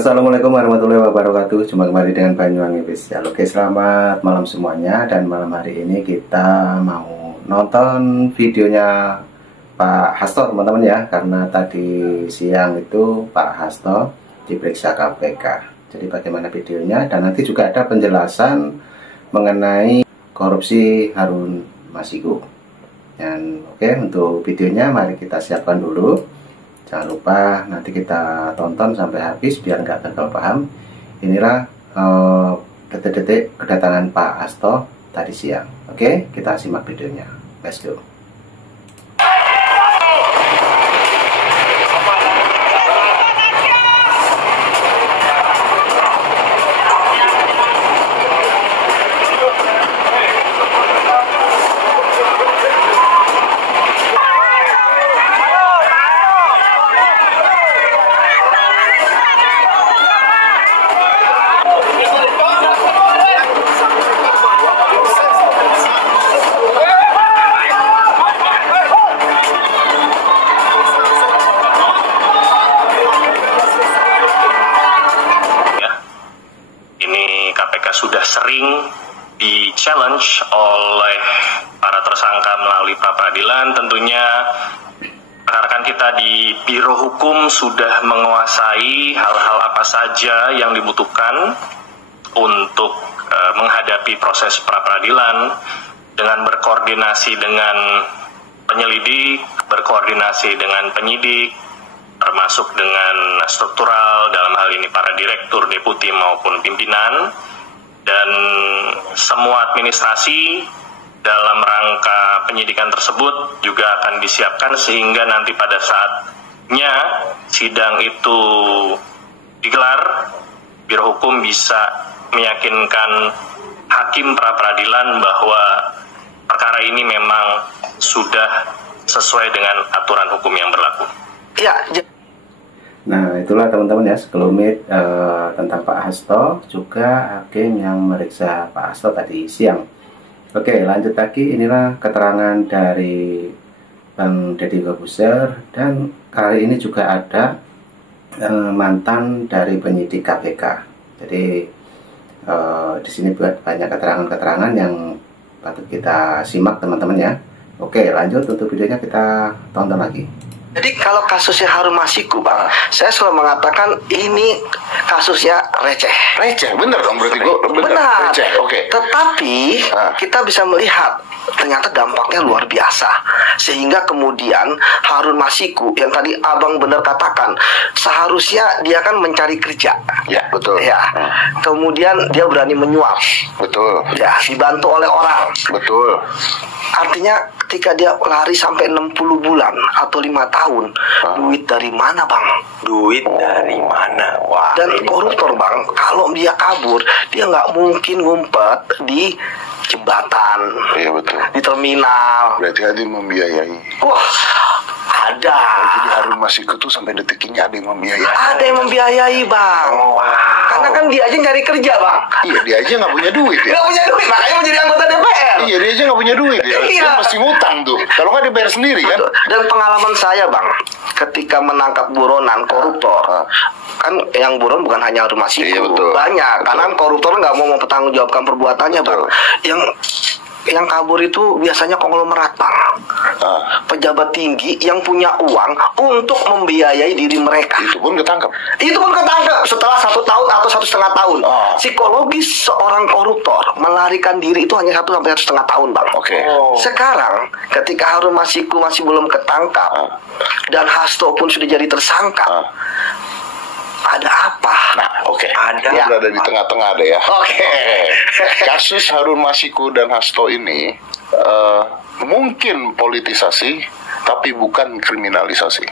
Assalamualaikum warahmatullahi wabarakatuh. Jumpa kembali dengan Banyuwangi Official. Oke, selamat malam semuanya. Dan malam hari ini kita mau nonton videonya Pak Hasto, teman-teman ya. Karena tadi siang itu Pak Hasto diperiksa KPK. Jadi bagaimana videonya, dan nanti juga ada penjelasan mengenai korupsi Harun Masiku. Dan oke, untuk videonya mari kita siapkan dulu. Jangan lupa nanti kita tonton sampai habis biar nggak gagal paham. Inilah detik-detik kedatangan Pak Hasto tadi siang. Oke, kita simak videonya. Let's go. Sudah sering di-challenge oleh para tersangka melalui pra-peradilan. Tentunya rekan-rekan kita di Biro Hukum sudah menguasai hal-hal apa saja yang dibutuhkan untuk menghadapi proses pra-peradilan dengan berkoordinasi dengan penyelidik, berkoordinasi dengan penyidik, termasuk dengan struktural dalam hal ini para direktur, deputi maupun pimpinan. Dan semua administrasi dalam rangka penyidikan tersebut juga akan disiapkan sehingga nanti pada saatnya sidang itu digelar, Biro Hukum bisa meyakinkan hakim pra-peradilan bahwa perkara ini memang sudah sesuai dengan aturan hukum yang berlaku. Ya. Nah, itulah teman-teman ya sekelumit tentang Pak Hasto, juga hakim yang meriksa Pak Hasto tadi siang. Oke, lanjut lagi. Inilah keterangan dari Bang Deddy Corbuzier, dan kali ini juga ada mantan dari penyidik KPK. Jadi di sini buat banyak keterangan-keterangan yang patut kita simak teman-teman ya. Oke, lanjut untuk videonya kita tonton lagi. Jadi kalau kasusnya Harun Masiku, Bang, saya selalu mengatakan ini kasusnya receh. Receh, bener dong berarti gue benar. Receh, oke. Tetapi kita bisa melihat ternyata dampaknya luar biasa. Sehingga kemudian Harun Masiku yang tadi Abang benar katakan, seharusnya dia kan mencari kerja. Ya, betul. Ya. Kemudian dia berani menyuap. Betul. Ya, dibantu oleh orang. Betul. Artinya ketika dia lari sampai 60 bulan atau 5 tahun, duit dari mana, Bang? Duit dari mana? Wah. Dan koruptor, Bang, kalau dia kabur, dia nggak mungkin ngumpet di jembatan, iya betul, di terminal. Berarti ada yang membiayai. Wah, ada. Jadi Harun Masiku tuh sampai detik ini ada yang membiayai. Ada yang membiayai, Bang. Wow. Karena kan dia aja nyari kerja, Bang. Iya, dia aja nggak punya duit ya. Nggak punya duit, makanya menjadi anggota DPR. Iya, dia aja nggak punya duit ya. Iya. Dia mesti ngutang tuh. Kalau nggak dibayar sendiri kan. Dan pengalaman saya, Bang, ketika menangkap buronan koruptor, kan yang buron bukan hanya Harun Masiku, iya, betul. Banyak. Betul. Karena koruptor nggak mau mempertanggungjawabkan perbuatannya, Bang. Yang kabur itu biasanya konglomerat, Bang. Pejabat tinggi yang punya uang untuk membiayai diri mereka. Itu pun ketangkep. Itu pun ketangkep setelah 1 tahun atau 1,5 tahun. Psikologis seorang koruptor melarikan diri itu hanya 1 sampai 1,5 tahun, Bang. Oke. Sekarang ketika Harun Masiku masih belum ketangkap dan Hasto pun sudah jadi tersangka, ada apa? Nah, oke. Ada. Kita berada di tengah-tengah deh ya. Oke. Kasus Harun Masiku dan Hasto ini mungkin politisasi, tapi bukan kriminalisasi.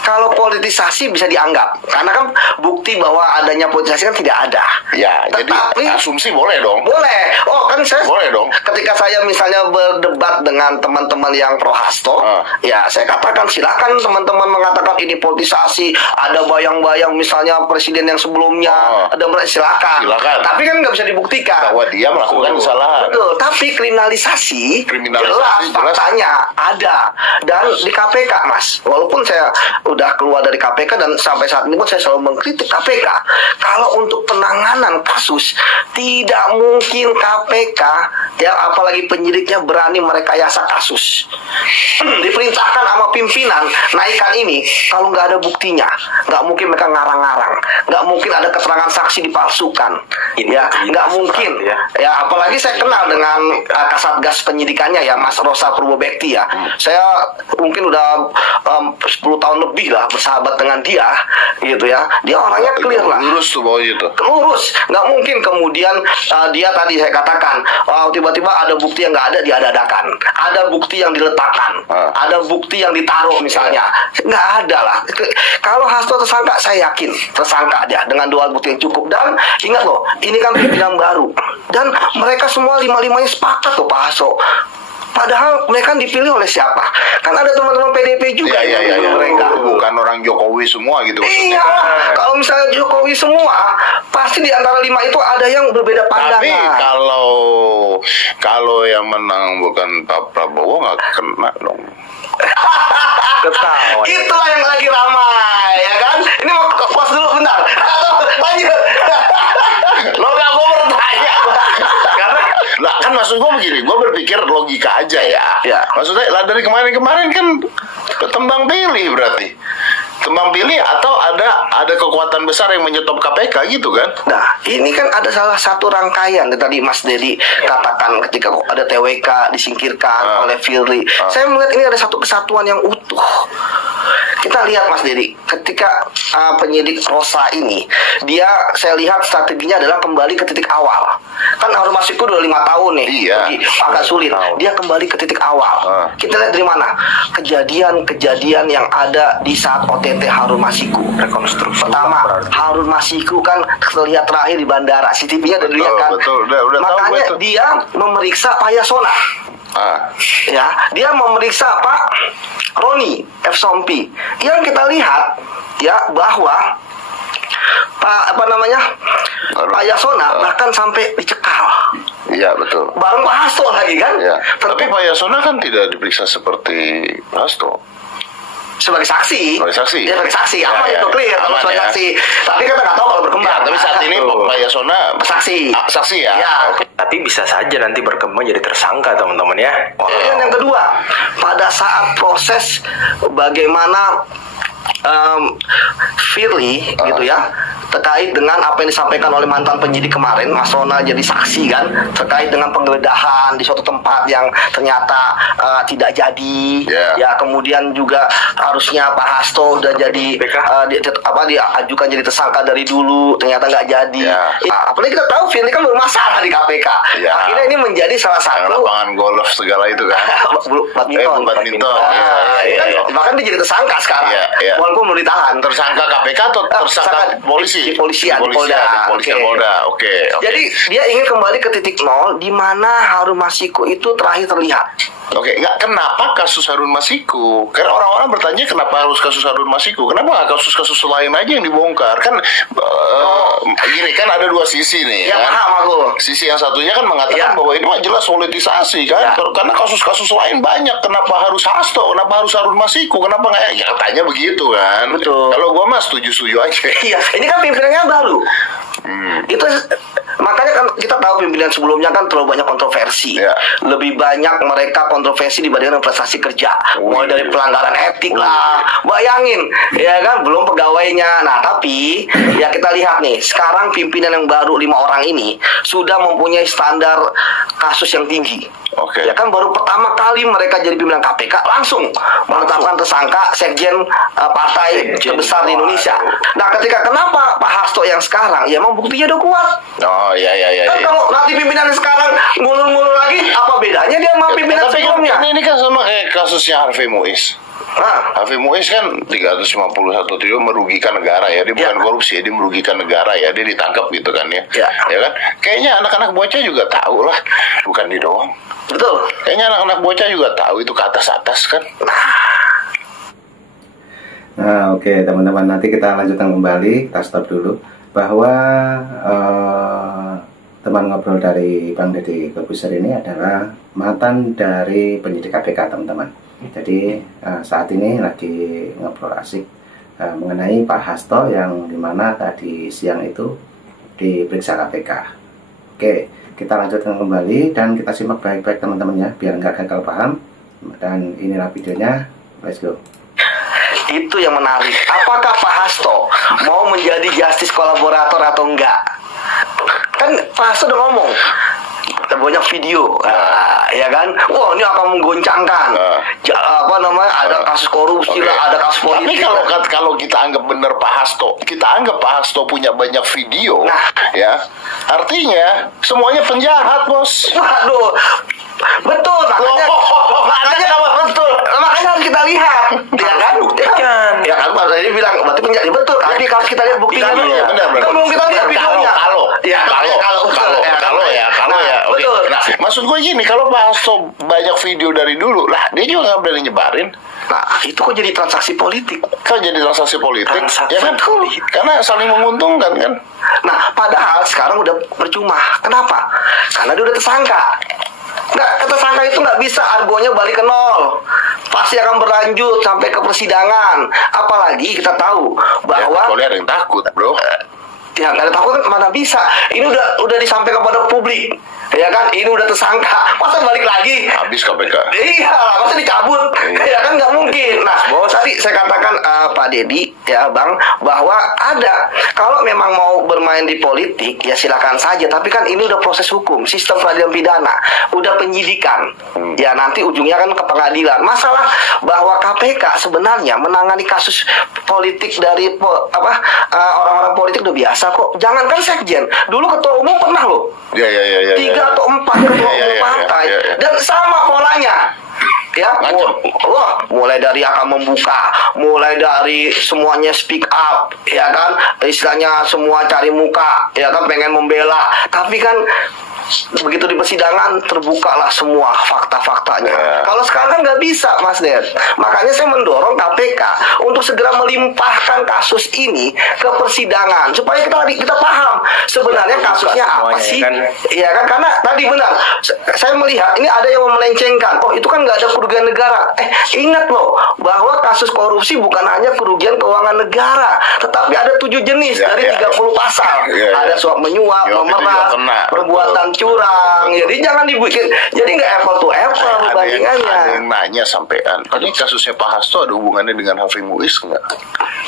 Kalau politisasi bisa dianggap, karena kan bukti bahwa adanya politisasi kan tidak ada. Ya, tetapi, jadi asumsi boleh dong. Boleh. Oh, kan saya boleh dong. Ketika saya misalnya berdebat dengan teman-teman yang pro Hasto, ya saya katakan silakan teman-teman mengatakan ini politisasi, ada bayang-bayang misalnya presiden yang sebelumnya, ada silakan. Tapi kan nggak bisa dibuktikan bahwa dia melakukan kesalahan. Betul. Tapi kriminalisasi jelas faktanya ada, dan di KPK, Mas. Walaupun saya udah keluar dari KPK, dan sampai saat ini pun saya selalu mengkritik KPK. Kalau untuk penanganan kasus, tidak mungkin KPK ya, apalagi penyidiknya berani merekayasa kasus. Diperintahkan sama pimpinan naikkan ini, kalau nggak ada buktinya, nggak mungkin mereka ngarang-ngarang, nggak mungkin ada keterangan saksi dipalsukan, ya nggak mungkin. Ya apalagi saya kenal dengan Kasatgas penyidikannya ya, Mas Rosa Purwobekti ya. Saya mungkin udah 10 tahun lebih lah bersahabat dengan dia, gitu ya. Dia orangnya clear lah. Lurus tuh bawah itu. Lurus, nggak mungkin kemudian dia tadi saya katakan tiba-tiba ada bukti yang nggak ada diadakan, ada bukti yang diletakkan, ada bukti yang ditaruh misalnya, nggak ada lah. Kalau Hasto tersangka, saya yakin tersangka dia dengan 2 alat bukti yang cukup. Dan ingat loh, ini kan pimpinan baru dan mereka semua 5-5-nya sepakat loh Pak Hasto. Padahal mereka dipilih oleh siapa? Kan ada teman-teman PDP juga yang mereka. Bukan orang Jokowi semua gitu. Iya, kalau misalnya Jokowi semua, pasti di antara 5 itu ada yang berbeda pandangan. Tapi kalau yang menang bukan Pak Prabowo, nggak kena dong. Ketawa. Itulah yang lagi ramai, ya kan? Ini mau pause dulu bentar. Lanjut. Lo nggak mau bertanya? Karena lah kan maksud gue begini, gue berpikir logika aja ya. Ya. Maksudnya lah dari kemarin kan tembang pilih berarti. Tembang pilih atau ada kekuatan besar yang menyetop KPK gitu kan? Nah, ini kan ada salah satu rangkaian tadi Mas Dedi katakan ketika ada TWK disingkirkan oleh Firly. Saya melihat ini ada satu kesatuan yang utuh. Kita lihat Mas Dedi, ketika penyidik Rosa ini, saya lihat strateginya adalah kembali ke titik awal. Kan Harun Masiku udah 5 tahun nih, Iya. agak sulit. Dia kembali ke titik awal. Kita lihat dari mana? Kejadian-kejadian yang ada di saat OTT Harun Masiku. Rekonstruksi. Pertama, Harun Masiku kan terlihat terakhir di bandara. CCTV-nya udah dilihat kan? Betul, udah Makanya tahu dia memeriksa Pak Yasona. Ya, dia memeriksa Pak Roni F. Sompi. Yang kita lihat ya bahwa Pak Pak Yasona bahkan sampai dicekal. Iya betul. Bareng Pak Hasto lagi kan? Ya. Tapi Pak Yasona kan tidak diperiksa seperti Hasto. Sebagai saksi. Sebagai saksi. Ya, sebagai saksi. Ya, Aman ya. itu clear. Aman, Sebagai ya. saksi. Tapi kita nggak tahu kalau berkembang. Ya, tapi saat ini Pak Yasona saksi. Saksi ya. Ya. Tapi bisa saja nanti berkembang jadi tersangka teman-teman ya. Dan yang kedua, pada saat proses bagaimana Firly gitu ya, terkait dengan apa yang disampaikan oleh mantan penyidik kemarin, Mas Rona jadi saksi kan, terkait dengan penggeledahan di suatu tempat yang ternyata tidak jadi. Ya kemudian juga harusnya Pak Hasto udah jadi diajukan jadi tersangka dari dulu, ternyata nggak jadi. Apalagi kita tahu Firly kan bermasalah di KPK. Akhirnya ini menjadi salah satu lapangan golf segala itu kan. Badminton. Bahkan dia jadi tersangka sekarang. Walaupun belum ditahan. Tersangka KPK atau tersangka polisi? Di polisian, di Polda. Oke. Jadi dia ingin kembali ke titik nol di mana Harun Masiku itu terakhir terlihat. Oke, kenapa kasus Harun Masiku? Karena orang-orang bertanya kenapa harus kasus Harun Masiku? Kenapa nggak kasus-kasus lain aja yang dibongkar? Kan gini kan ada 2 sisi nih. Ya paham aku. Sisi yang satunya kan mengatakan bahwa ini mah jelas politisasi kan, karena kasus-kasus lain banyak. Kenapa harus Hasto? Kenapa harus Harun Masiku? Kenapa nggak? Ya katanya begitu kan. Betul. Kalau gua mah setuju aja. Iya, ini kan pimpinannya baru. Itu makanya kan kita tahu pimpinan sebelumnya kan terlalu banyak kontroversi. Lebih banyak mereka kontroversi dibandingkan prestasi kerja. Mulai dari pelanggaran etik lah. Bayangin, ya kan, belum pegawainya. Nah, tapi ya kita lihat nih, sekarang pimpinan yang baru 5 orang ini sudah mempunyai standar kasus yang tinggi. Ya kan, baru pertama kali mereka jadi pimpinan KPK langsung menetapkan tersangka sekjen partai terbesar di Indonesia. Nah, kenapa Pak Hasto yang sekarang? Ya memang buktinya udah kuat. Kan kalau nanti pimpinan sekarang ngulur-ngulur lagi, apa bedanya dia sama pimpinan sebelumnya? Ini kan sama kayak kasusnya Harvey Muiz. Harvey Muiz kan 351 triliun merugikan negara ya. Dia bukan korupsi ya, dia merugikan negara ya. Dia ditangkap gitu kan ya. Ya kan? Kayaknya anak-anak bocah juga tahu lah. Bukan dia doang. Betul. Kayaknya anak-anak bocah juga tahu itu ke atas-atas kan. Nah, oke teman-teman, nanti kita lanjutkan kembali. Kita stop dulu bahwa teman ngobrol dari Bang Deddy Corbuzier ini adalah mantan dari penyidik KPK, teman-teman. Jadi saat ini lagi ngobrol asik mengenai Pak Hasto yang dimana tadi siang itu diperiksa KPK. Oke, kita lanjutkan kembali dan kita simak baik-baik teman-teman ya, biar nggak gagal paham. Dan inilah videonya, let's go. Itu yang menarik. Apakah Pak Hasto mau menjadi justice kolaborator atau enggak? Kan Pak Hasto udah ngomong banyak video, ya kan? Wah, ini akan menggoncangkan. Apa namanya? Ada kasus korupsi lah, ada kasus politik. Tapi kalau kita anggap benar Pak Hasto, kita anggap Pak Hasto punya banyak video, ya, artinya semuanya penjahat, bos. Waduh, betul. Makanya harus kita lihat, ya kan? Ya kan, Pak Deddy bilang berarti penjahat, betul. Tapi harus kita lihat buktinya dulu. Kalau kita lihat videonya, kalau ya. Nah, maksud gue gini, kalau Pak Hasto banyak video dari dulu, lah dia juga nggak berani nyebarin. Nah, itu kok jadi transaksi politik? Kan jadi transaksi politik, ya kan? Karena saling menguntungkan kan. Nah, padahal sekarang udah percuma. Kenapa? Karena dia udah tersangka. Nggak, tersangka itu nggak bisa argonya balik ke nol. Pasti akan berlanjut sampai ke persidangan. Apalagi kita tahu bahwa kalau ada yang takut, bro. Ya nggak ada takut kan, mana bisa. Ini udah disampaikan kepada publik, ya kan? Ini udah tersangka, masa balik lagi? Habis KPK. Iya, masa dicabut? Ya kan nggak mungkin. Nah, tadi saya katakan Pak Deddy, ya Bang, bahwa ada, kalau memang mau bermain di politik, ya silakan saja. Tapi kan ini udah proses hukum, sistem peradilan pidana, udah penyidikan. Ya nanti ujungnya kan ke pengadilan. Masalah bahwa KPK sebenarnya menangani kasus politik dari orang-orang politik udah biasa kok. Jangankan sekjen, dulu ketua umum pernah loh. Ya. 3 atau 4 ketua umum partai, dan sama polanya. Ya, mulai dari akan membuka, mulai dari semuanya speak up, ya kan, istilahnya semua cari muka, ya kan, pengen membela, tapi kan begitu di persidangan terbukalah semua fakta-faktanya. Kalau sekarang nggak bisa, Mas Ded. Makanya saya mendorong KPK untuk segera melimpahkan kasus ini ke persidangan supaya kita paham sebenarnya kasusnya apa sih, ya kan? Karena tadi benar, saya melihat ini ada yang melencengkan. Oh, itu kan nggak ada kerugian negara. Ingat loh bahwa kasus korupsi bukan hanya kerugian keuangan negara, tetapi ada 7 jenis dari 30 pasal. Ada suap menyuap, memeras, perbuatan curang. Jadi jangan dibikin, jadi nggak apple to apple perbandingannya. Ada yang nanya sampean, ini kasusnya Pak Hasto ada hubungannya dengan Harvey Muiz nggak?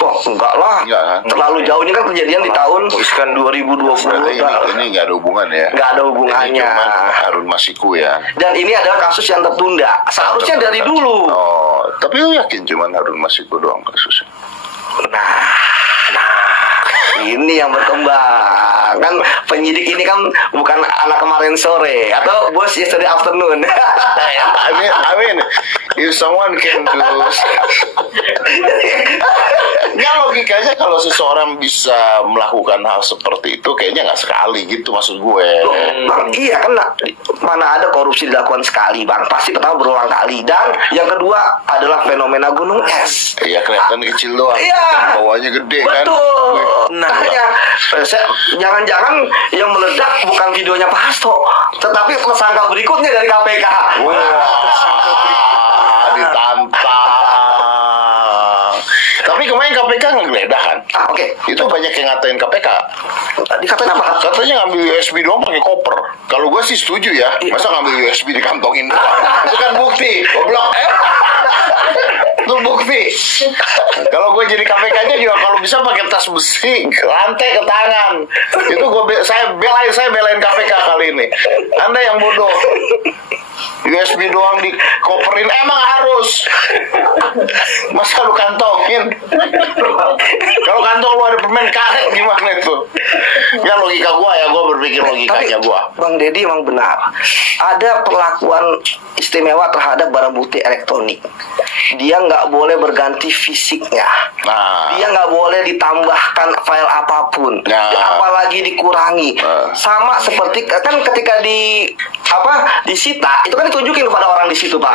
Oh, enggak lah. Terlalu jauh, ini kan kejadian di tahun 2020. Ini nggak ada hubungan ya? Nggak ada hubungannya. Harun Masiku ya. Dan ini adalah kasus yang tertunda. Seharusnya dari dulu. Oh, tapi lu yakin cuma Harun Masiku doang kasusnya? Nah, ini yang berkembang. Kan penyidik ini kan bukan anak kemarin sore atau bos yesterday afternoon. I mean, if someone can do. Nggak, logikanya kalau seseorang bisa melakukan hal seperti itu kayaknya nggak sekali gitu, maksud gue. Bang, iya kan, mana ada korupsi dilakukan sekali, Bang. Pasti pertama berulang kali. Dan yang kedua adalah fenomena gunung es. Iya, kelihatan kecil doang. Iya, bawahnya gede. betul. Kan. Jangan-jangan yang meledak bukan videonya Pak Hasto, tetapi tersangka berikutnya dari KPK. Ditantang. Tapi kemarin KPK ngegeledah kan? Oke. Itu banyak yang ngatain KPK. Dikatain apa? Katanya ngambil USB doang pakai koper. Kalau gue sih setuju ya. Masa ngambil USB dikantongin doang? Itu kan bukti. Goblok. Itu bukti. Kalau gue jadi KPK-nya juga kalau bisa pakai tas besi, rantai ke tangan. Itu saya belain KPK kali ini. Anda yang bodoh. USB doang dikoperin, emang harus. Masa lu kantongin? Kalau kantong lu ada permen karet gimana itu? Ya logika gua ya, gua berpikir logikanya gua. Bang Deddy emang benar. Ada perlakuan istimewa terhadap barang bukti elektronik. dia nggak boleh berganti fisiknya. Dia nggak boleh ditambahkan file apapun, apalagi dikurangi. Sama seperti kan ketika disita, itu kan ditunjukin kepada orang di situ, Pak.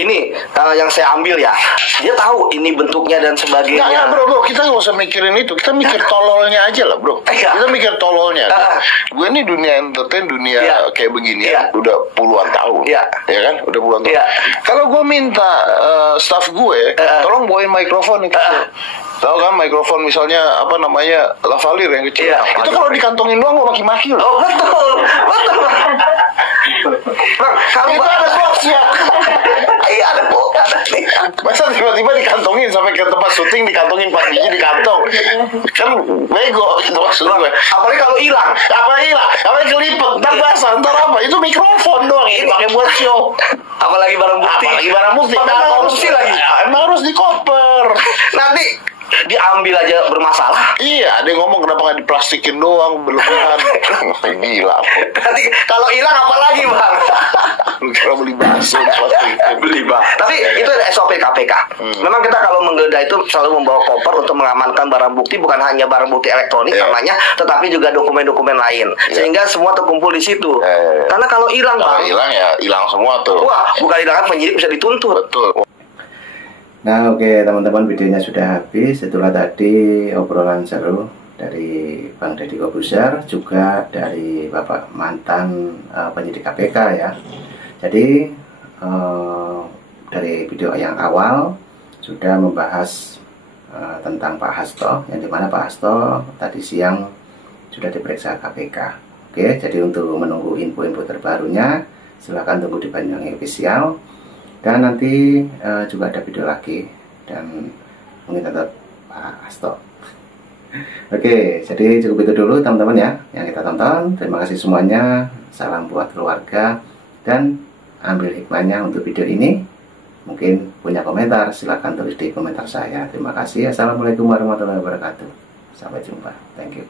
Ini yang saya ambil ya. Dia tahu ini bentuknya dan sebagainya. Nggak, bro, kita nggak usah mikirin itu. Kita mikir tololnya aja lah, bro. Kita mikir tololnya. Gue ini dunia entertain, dunia kayak begini udah puluhan tahun, ya kan? Udah puluhan tahun. Kalau gue minta staff gue, tolong bawain mikrofon itu. Tahu kan mikrofon misalnya apa namanya lavalier yang kecil. Itu kalau dikantongin doang gue maki-maki loh. Oh, betul. Bang, kalau itu ada boxnya. Iya ada box. Masa tiba-tiba dikantongin sampai ke tempat syuting dikantongin 4 biji di kantong. Kan bego gitu maksud gue. Apalagi kalau hilang. Apalagi kelipet, ntar basah, ntar apa? Itu mikrofon doang ini pakai buat show. Apalagi barang bukti. Korupsi lagi. Emang harus dikoper. Nanti diambil aja bermasalah. Iya, ada yang ngomong kenapa nggak diplastikin doang berlebihan. Gila. Nanti kalau hilang apa lagi, Bang? Kira beli bakso diplastikin. Tapi itu ada SOP KPK. Memang kita kalau menggeledah itu selalu membawa koper untuk mengamankan barang bukti, bukan hanya barang bukti elektronik namanya, tetapi juga dokumen-dokumen lain. Sehingga semua terkumpul di situ. Karena kalau hilang, Bang. Kalau hilang ya hilang semua tuh. Wah, bukan hilang, penyidik bisa dituntut. Betul. Nah, oke teman-teman, videonya sudah habis. Itulah tadi obrolan seru dari Bang Deddy Corbuzier, juga dari Bapak mantan penyidik KPK ya. Jadi dari video yang awal sudah membahas tentang Pak Hasto, yang dimana Pak Hasto tadi siang sudah diperiksa KPK. Oke, jadi untuk menunggu info-info terbarunya silahkan tunggu di Banyuwangi Official. Dan nanti juga ada video lagi, dan mungkin tetap Pak Hasto. Oke, jadi cukup itu dulu teman-teman ya yang kita tonton. Terima kasih semuanya. Salam buat keluarga, dan ambil hikmahnya untuk video ini. Mungkin punya komentar, silahkan tulis di komentar saya. Terima kasih. Assalamualaikum warahmatullahi wabarakatuh. Sampai jumpa. Thank you.